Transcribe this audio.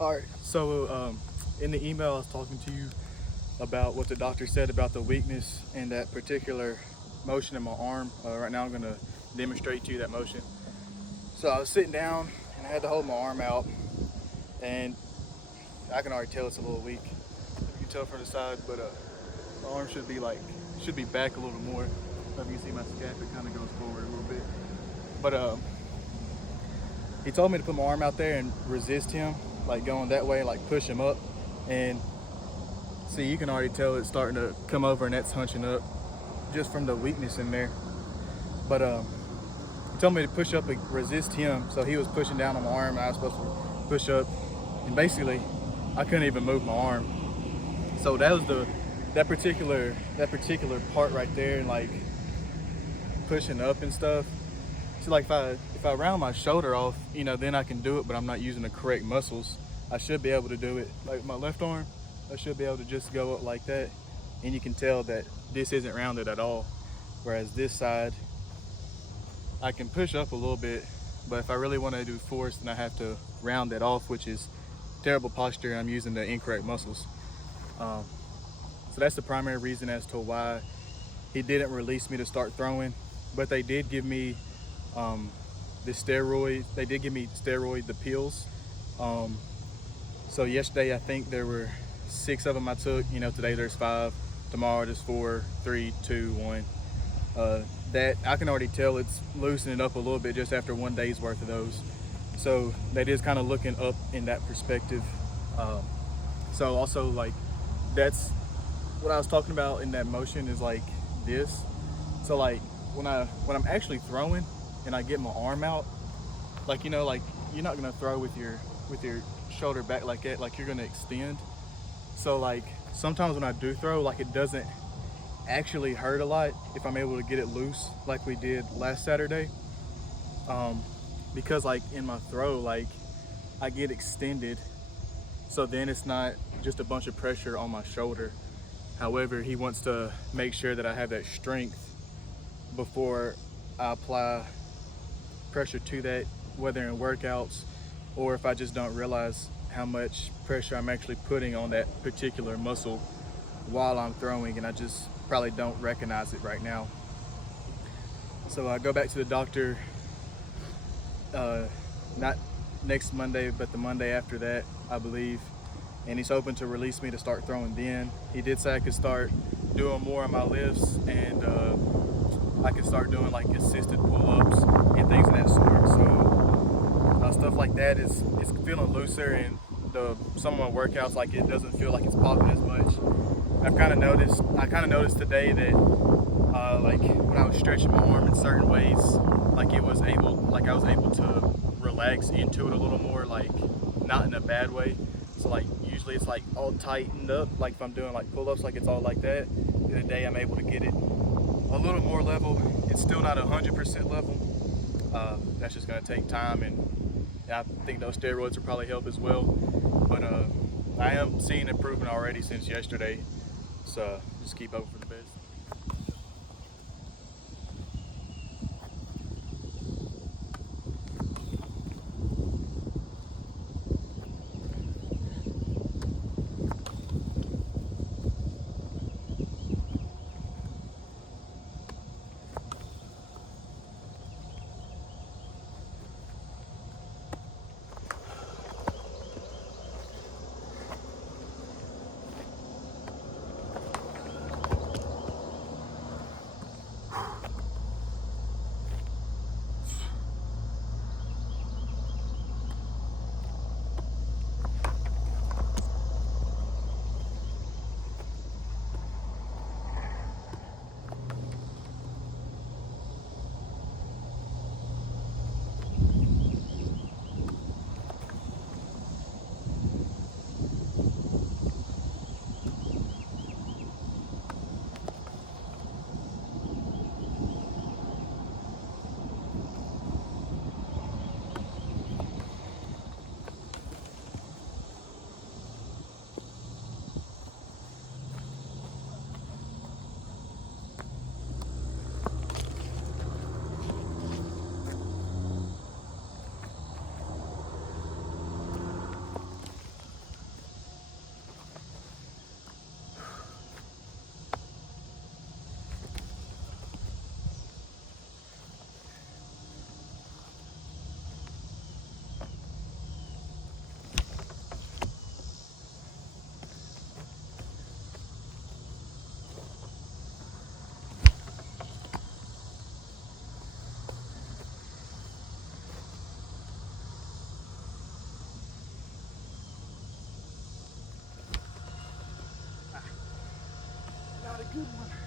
All right. So in the email, I was talking to you about what the doctor said about the weakness in that particular motion in my arm. Right now, I'm going to demonstrate to you that motion. So I was sitting down and I had to hold my arm out, and I can already tell it's a little weak. You can tell from the side, but my arm should be back a little more. If you can see my scap, it kind of goes forward a little bit. But he told me to put my arm out there and resist him, like going that way, like push him up. And see, you can already tell it's starting to come over and that's hunching up just from the weakness in there. But he told me to push up and resist him, so he was pushing down on my arm and I was supposed to push up. And basically, I couldn't even move my arm. So that was that particular part right there, and like pushing up and stuff. So like if I round my shoulder off, then I can do it, but I'm not using the correct muscles. I should be able to do it. Like my left arm, I should be able to just go up like that, and you can tell that this isn't rounded at all. Whereas this side, I can push up a little bit, but if I really want to do force, then I have to round that off, which is terrible posture, and I'm using the incorrect muscles. So that's the primary reason as to why he didn't release me to start throwing. But they did give me the steroid. They did give me steroid, the pills. So yesterday I think there were 6 of them I took. Today there's 5. Tomorrow there's 4, 3, 2, 1. That I can already tell it's loosening up a little bit just after 1 day's worth of those. So that is kind of looking up in that perspective. So also, like, that's what I was talking about in that motion is like this. So like when I'm actually throwing and I get my arm out, like like you're not gonna throw with your shoulder back like that, like you're gonna extend. So like sometimes when I do throw, like it doesn't actually hurt a lot if I'm able to get it loose like we did last Saturday. Because like in my throw, like I get extended, so then it's not just a bunch of pressure on my shoulder. However, he wants to make sure that I have that strength before I apply pressure to that, whether in workouts or if I just don't realize how much pressure I'm actually putting on that particular muscle while I'm throwing, and I just probably don't recognize it right now. So I go back to the doctor, not next Monday, but the Monday after that, I believe. And he's hoping to release me to start throwing then. He did say I could start doing more of my lifts, and I could start doing like assisted pull-ups and things of that sort. So stuff like that it's feeling looser, and some of my workouts, like it doesn't feel like it's popping as much. I kind of noticed today that like when I was stretching my arm in certain ways, like I was able to relax into it a little more, like not in a bad way. So like usually it's like all tightened up, like if I'm doing like pull-ups, like it's all like that. And today I'm able to get it a little more level. It's still not 100% level. That's just gonna take time, and I think those steroids will probably help as well. But I am seeing improvement already since yesterday. So just keep hoping for the best. good one.